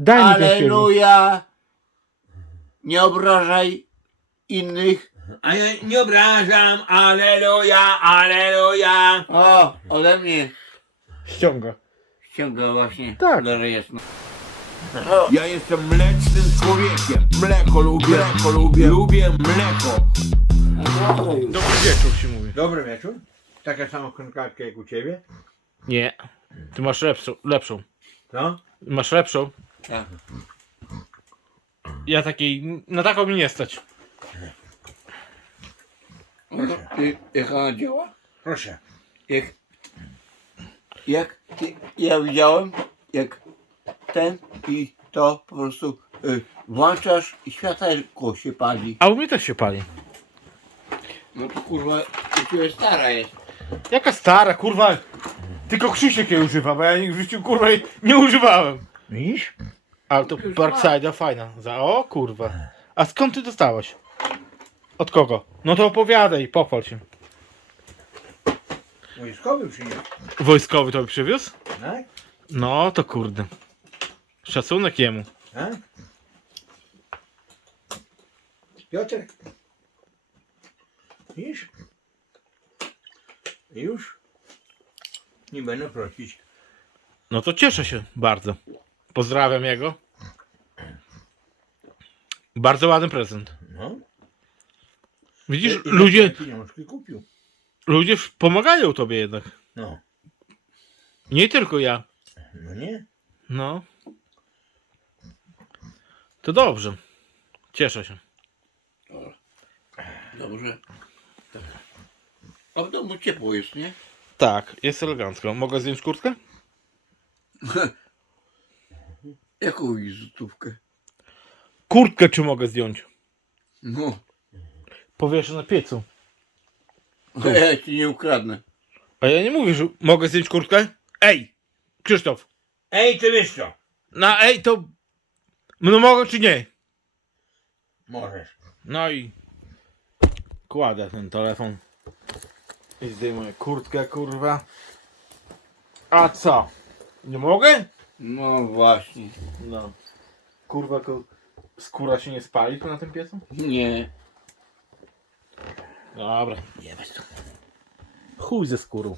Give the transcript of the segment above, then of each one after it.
Daj mi ten. Aleluja. Nie obrażaj innych. A ja nie obrażam, aleluja, aleluja. O, ode mnie Ściąga. ściąga właśnie Tak. do rejestru. Ja jestem mlecznym człowiekiem. Mleko lubię, mleko lubię, lubię mleko. Dobry wieczór się mówi. Dobry wieczór. Taka sama konkatkę jak u ciebie. Nie. Ty masz lepszą. lepszą. Co? Masz lepszą. Tak. Ja takiej. Na taką mi nie stać. No, i- jak ona działa? Proszę. Jak, jak ty, ja widziałem, jak ten i to po prostu y, włączasz i światełko się pali. A u mnie też się pali. No to kurwa, u ciebie stara jest. Jaka stara, kurwa. Tylko Krzysiek jej używa, bo ja nigdy w życiu kurwa jej nie używałem. Widzisz? Ale to Parkside'a fajna. Za, o kurwa. A skąd ty dostałeś? Od kogo? No to opowiadaj, pochwal się. Wojskowy przyjechał. Wojskowy to przywiózł? Tak? No to kurde. Szacunek jemu. Tak? Piotr. Widzisz? Już? Nie będę prosić. No to cieszę się bardzo. Pozdrawiam jego. Bardzo ładny prezent. No. Widzisz, I- i ludzie, Pieniążki kupił. ludzie pomagają tobie jednak. No. Nie tylko ja. No nie? No. To dobrze. Cieszę się. Dobrze. Tak. A w domu ciepło jest, nie? Tak, jest elegancko. Mogę zdjąć kurtkę? Jaką wizytówkę? Kurtkę czy mogę zdjąć? No, Powieszę na piecu. ja ci nie ukradnę. A ja nie mówię, że mogę zdjąć kurtkę? Ej! Krzysztof! Ej, ty wiesz co? No ej, to... No mogę czy nie? Możesz. No i... Kładę ten telefon. I zdejmuję kurtkę, kurwa. A co? Nie mogę? No właśnie. No. Kurwa, ko... skóra się nie spali tu na tym piecu? Nie. Dobra. Chuj ze skórą.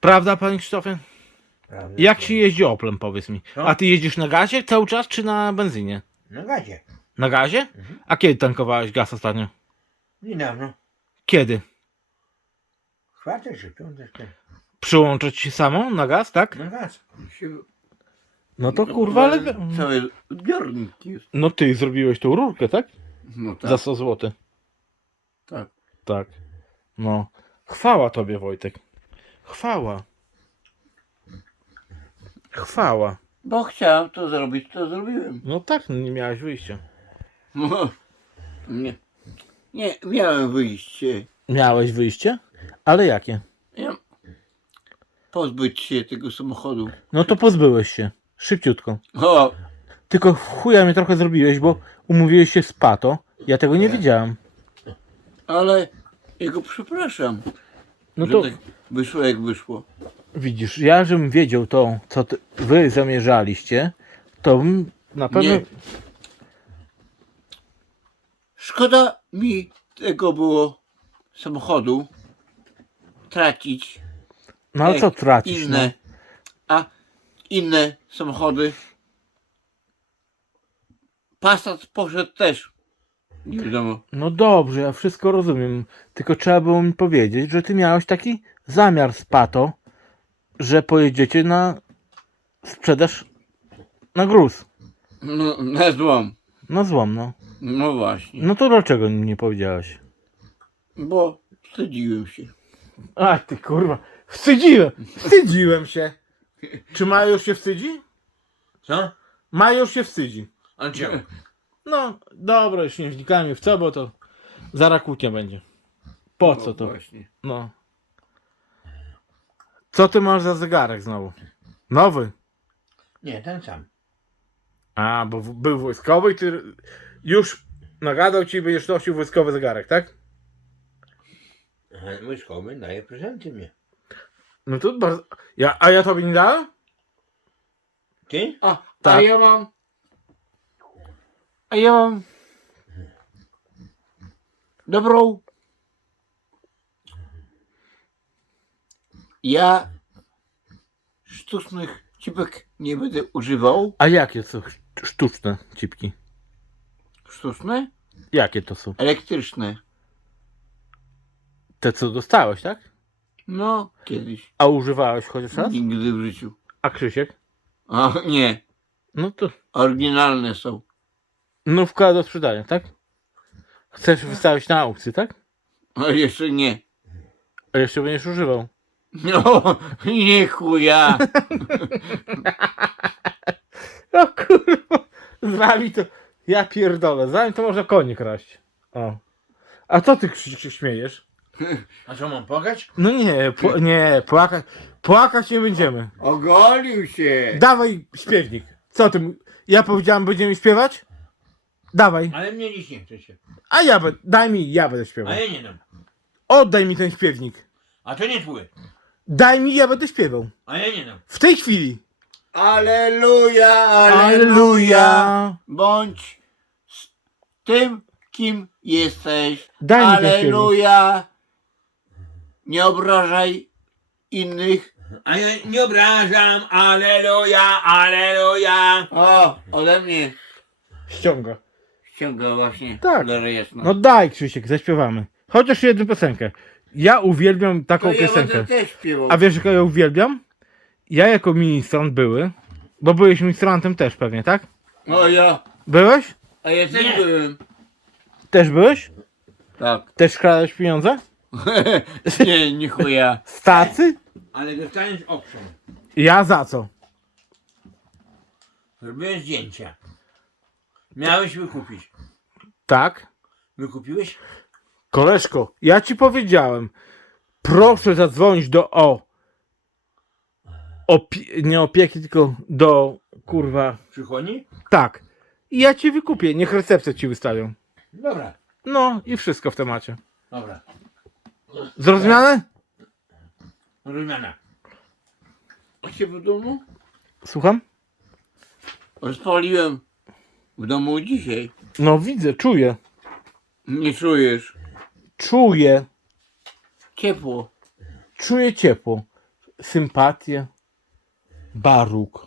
Prawda, panie Krzysztofie? Prawda? Jak się jeździ Oplem, powiedz mi? Co? A ty jeździsz na gazie cały czas, czy na benzynie? Na gazie. Na gazie? A kiedy tankowałeś gaz ostatnio? Niedawno. Kiedy? Czwartek czy piątek? Przyłączyć się samą na gaz, tak? Na gaz. Się, No to kurwa, ale... Cały zbiornik jest. No ty zrobiłeś tą rurkę, tak? No tak. Za 100 zł. tak. Tak. No. Chwała tobie, Wojtek. Chwała. Chwała. Bo chciałem to zrobić, to zrobiłem. No tak, nie miałeś wyjścia. No, nie. Nie, miałem wyjście. Miałeś wyjście? Ale jakie? Ja, pozbyć się tego samochodu. No to pozbyłeś się. Szybciutko. O, Tylko w chuja mnie trochę zrobiłeś, bo umówiłeś się z Pato. Ja tego nie wiedziałem. ale jego przepraszam, No że to tak wyszło jak wyszło. widzisz, ja żebym wiedział to, co ty, wy zamierzaliście, to bym na pewno... Nie. Szkoda mi tego było samochodu tracić. No ale co tracisz? Inne, a inne samochody. Passat poszedł też. Nie wiadomo. No. no dobrze, ja wszystko rozumiem. Tylko trzeba było mi powiedzieć, że ty miałeś taki zamiar z Pato, że pojedziecie na sprzedaż na gruz. No, na złom. No złom, no. No właśnie. No to dlaczego mi nie powiedziałeś? Bo wstydziłem się. Ach ty kurwa, wstydziłem, wstydziłem się. Czy Majusz się wstydzi? Co? Majusz się wstydzi. On czego? No, dobra, już nie wnikajmy w co, bo to zaraz kłótnia będzie. Po co No to? Właśnie. No. Co ty masz za zegarek znowu? Nowy. Nie, ten sam. A, bo w- był wojskowy i ty już nagadał ci, będziesz nosił wojskowy zegarek, tak? Aha, Wojskowy daje prezenty mnie. No to bardzo... Ja, a ja tobie nie dałem? Ty? A, a Tak. ja mam. A ja mam. Dobrą. Ja sztucznych cipek nie będę używał. A jakie są sz- sztuczne cipki? Sztuczne? Jakie to są? Elektryczne. Te, co dostałeś, tak? No, kiedyś. A używałeś chociaż raz? Nigdy w życiu. A Krzysiek? A nie, No to oryginalne są. nówka do sprzedania, tak? Chcesz wystawić na aukcję, tak? A jeszcze nie. A jeszcze będziesz używał. No, nie chuja. O kurwa, z wami to... Ja pierdolę, z wami to można konie kraść. O. A co ty Krzysiek się śmiejesz? A co mam płakać? No nie, pł- nie, płakać, płakać nie będziemy. Ogolił się. Dawaj śpiewnik. Co ty, m- ja powiedziałem będziemy śpiewać? Dawaj. Ale mnie nic nie chce się. A ja, be- daj mi, ja będę śpiewał. A ja nie dam. Oddaj mi ten śpiewnik. A to nie twój. Daj mi, ja będę śpiewał. A ja nie dam. W tej chwili. Aleluja, aleluja. Bądź z tym, kim jesteś. Daj mi ten Aleluja. Nie obrażaj innych. A ja nie obrażam. Aleluja, aleluja. O, ode mnie Ściąga. ściąga właśnie. Tak. Jasna. No daj Krzysiek, zaśpiewamy. Chociaż jedną piosenkę. Ja uwielbiam to taką ja piosenkę. będę też śpiewał. A wiesz, jaką ja uwielbiam? Ja jako ministrant były, bo byłeś ministrantem też pewnie, tak? O ja, Byłeś? a ja też Nie. byłem. Też byłeś? Tak. Też kradłeś pieniądze? nie, nie chuja. Z tacy? Ale dostaniesz option. Ja za co? Zrobiłem zdjęcia. Miałeś wykupić. Tak? Wykupiłeś? Koleżko, ja ci powiedziałem, proszę zadzwonić do O. Opie- nie opieki, tylko do kurwa. Przychodni? Tak. I ja ci wykupię, niech recepcję ci wystawią. Dobra. No i wszystko w temacie. Dobra. Zrozumiane? Rozumiana. A się w domu? Słucham? Rozpaliłem w domu dzisiaj. No widzę, czuję. Nie czujesz. Czuję. Ciepło. Czuję ciepło. Sympatię. Baruk.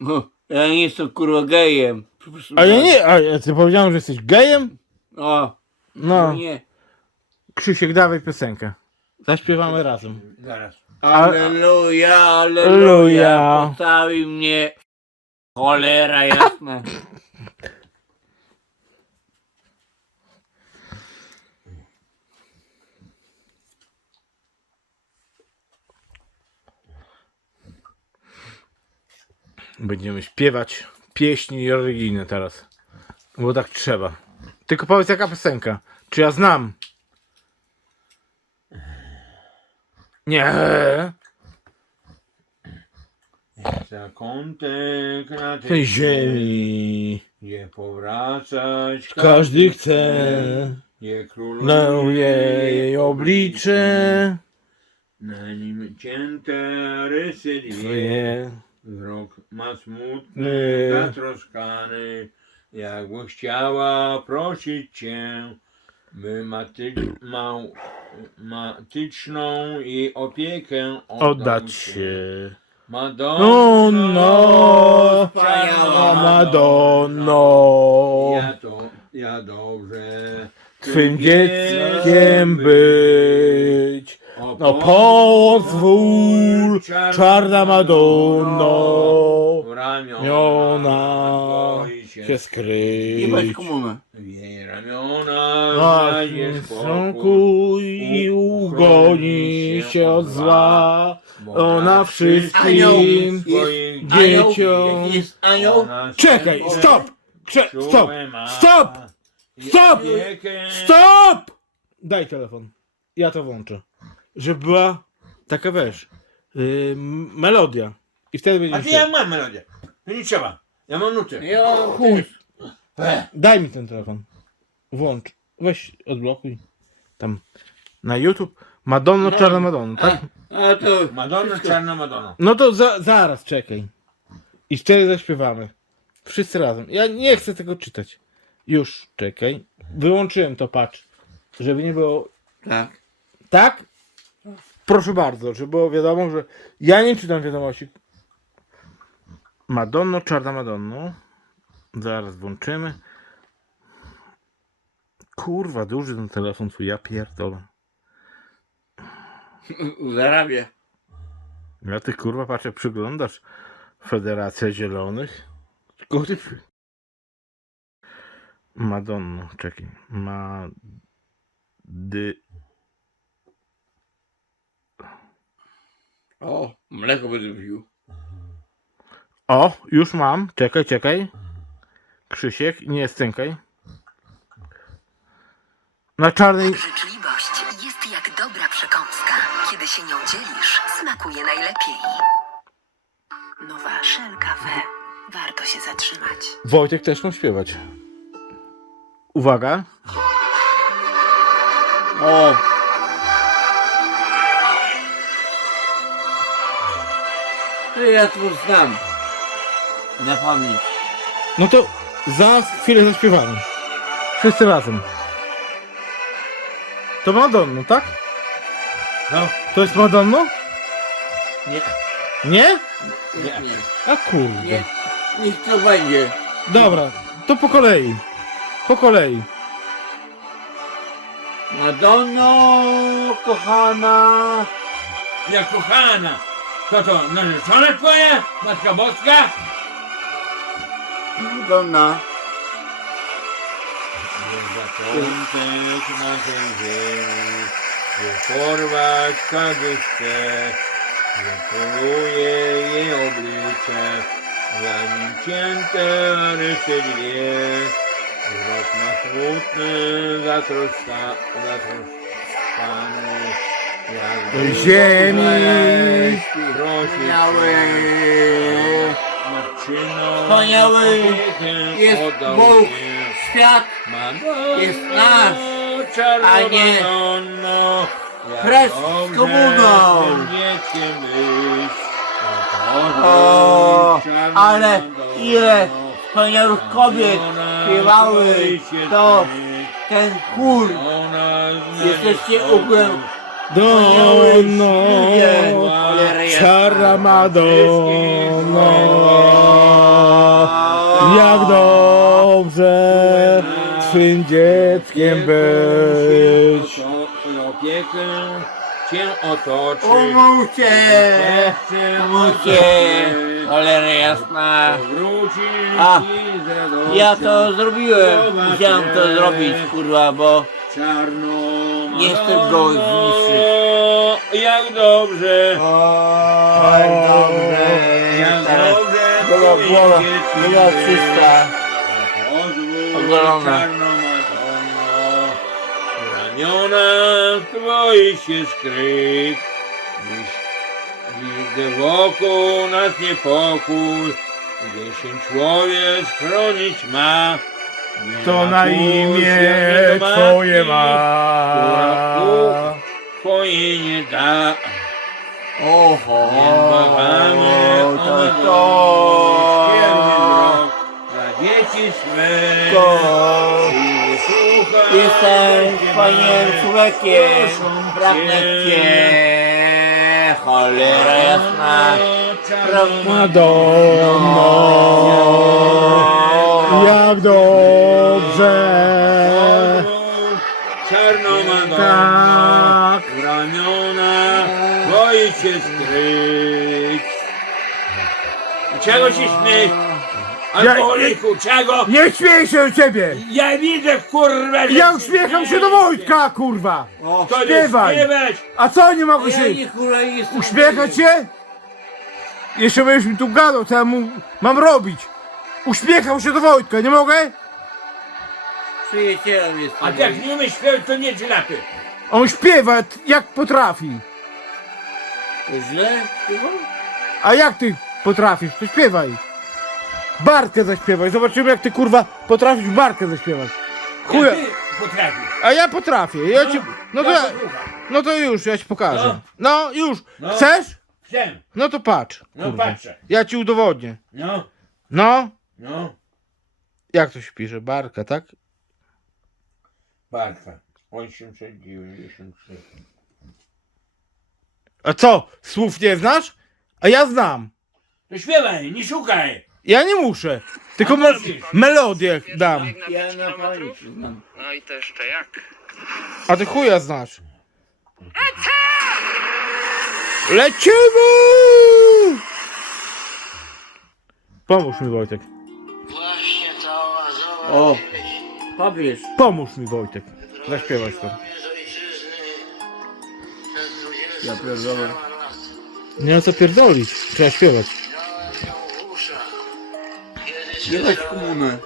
No, ja nie jestem kurwa gejem. A ja nie, a ja ty powiedziałem, że jesteś gejem? O, No. nie. Krzysiek, dawaj piosenkę. Zaśpiewamy razem. Zaraz. Aleluja, aleluja. Aleluja. Postawi mnie. Cholera jasna. Będziemy śpiewać pieśni religijne teraz. Bo tak trzeba. Tylko powiedz jaka piosenka. Czy ja znam? Nie. Zakątek na Tej tej ziemi Nie powracać. każdy chce. Nie Na króluje jej oblicze Na nim cięte rysy dwie. Wzrok ma smutny, My. zatroskany. Jakby chciała prosić cię, matyczną jej opiekę Oddać się. Madonna, No, wspaniała Madonno. Ja to, ja dobrze. Twym dzieckiem być. No pozwól, czarna Madonno, ramiona się Nie bać skryć. komunę. W jej ramiona znajdziesz spokój i ugoni się od zła. Ona na wszystkim Anioł, dzieciom. jest anioł? Czekaj, stop! Krze stop! Stop! Stop! Stop! Daj telefon. Ja to włączę. Żeby była taka wiesz, yy, melodia. I wtedy A będzie. ty ja mam melodię. To nie trzeba. Ja mam nutę. Ja Chuj. też. Daj mi ten telefon. Włącz. Weź odblokuj. Tam. Na YouTube. Madonna, czarna Madonna, tak? A to Madonna, wszystko. czarna Madonna. No to za, zaraz czekaj. I wtedy zaśpiewamy. Wszyscy razem. Ja nie chcę tego czytać. Już, czekaj. Wyłączyłem to, patrz. Żeby nie było Tak. Tak? Proszę bardzo, żeby było wiadomo, że ja nie czytam wiadomości. Madonno, czarna Madonno. Zaraz włączymy. Kurwa, duży ten telefon twój, ja pierdolę. Zarabia. Ja ty kurwa patrzę, przyglądasz Federacja Zielonych. Kurwa. Madonno, czekaj. Ma... Dy... O, mleko będę pił. O, już mam. Czekaj, czekaj. Krzysiek, nie stękaj. Na czarnej. Życzliwość jest jak dobra przekąska. Kiedy się nią dzielisz, smakuje najlepiej. Nowa Shell Cafe. Warto się zatrzymać. Wojtek też ma śpiewać. Uwaga. O! Ja to znam. Na pamięć. No to za chwilę zaśpiewamy. Wszyscy razem. To Madonno, tak? No. To jest Madonno? Nie, Nie? nie, nie. A kurde. nie. Niech to będzie. Dobra, to po kolei. Po kolei. Madonno, kochana. Jak kochana. Co to, narzeczone twoje? Matka Boska? Madonna. Zaczątek na tej ziemi, by porwać każdy chce, że poluje jej oblicze, zanim cięte rysy dwie. Wzrok ma smutny, zatroska, zatroskany, jak ziemi. prosi Wspaniały. Wspaniały jest Bóg. Świat jest nasz, a nie chrzest z komuną. O, ale ile wspaniałych kobiet śpiewały to ten chór. Jesteście ogółem Donno, ludzie. czarna Madonno, jak dobrze twym dzieckiem być. Opiekę cię otoczy. Umówcie, umówcie, cholera jasna. Powrócisz A, ci z radością. Ja to zrobiłem, musiałem to zrobić, kurwa, bo Czarno Nie chcę go zniszczyć. Jak dobrze, Oj, dobrze, jak teraz dobrze była głowa, była czysta. Ogolona. ramiona twoich się skryć. Gdy wokół nas niepokój, gdy się człowiek chronić ma. To na imię twoje ma. Twoje nie da. Oho, to to. Dla dzieci słuchaj, jestem mamy człowiekiem, pragnę cię. cholera jasna. Madonno, jak dobrze. Czarnomadonna, Tak. w ramiona boi się skryć. Czego się śmiesz? Alkoholiku, czego? Nie śmiej się do ciebie! Ja widzę, kurwa, że Ja uśmiecham się do Wojtka, kurwa! O, To nie Śpiewaj. śpiewać. A co nie mogę ja się nie kurwa jestem. uśmiechać się? Jeszcze będziesz mi tu gadał, co ja mu mam robić? Uśmiecham się do Wojtka, nie mogę? Przyjacielem jestem. A jak nie umiesz śpiewać, to nie dzielapy. On śpiewa t- jak potrafi. To źle? A jak ty potrafisz, to śpiewaj. Barkę zaśpiewaj, zobaczymy jak ty kurwa potrafisz barkę zaśpiewać. Chuja. Jak ty potrafisz. A ja potrafię, ja ci... No to, ja, posłucham. no to już, ja ci pokażę. No. No już, No. chcesz? Chcę. No to patrz. No kurde. patrzę. Ja ci udowodnię. No, No, no. jak to się pisze? Barka, tak? Barka. 893. A co? Słów nie znasz? A ja znam. To śpiewaj, nie szukaj. Ja nie muszę. Tylko me melodię dam. Bieg na Ja 5 na pamięć znam. No i to jeszcze jak? A ty chuja znasz. Lecimy! Pomóż mi Wojtek. Właśnie ta oazowa O, wieś, powiesz. Pomóż mi Wojtek. Zaśpiewać to. mnie z ojczyzny przez Ja 24 pierdolę. Nie ma co pierdolić. Trzeba śpiewać. Miałem ją w uszach. Kiedy Jechać słyszałem komunę.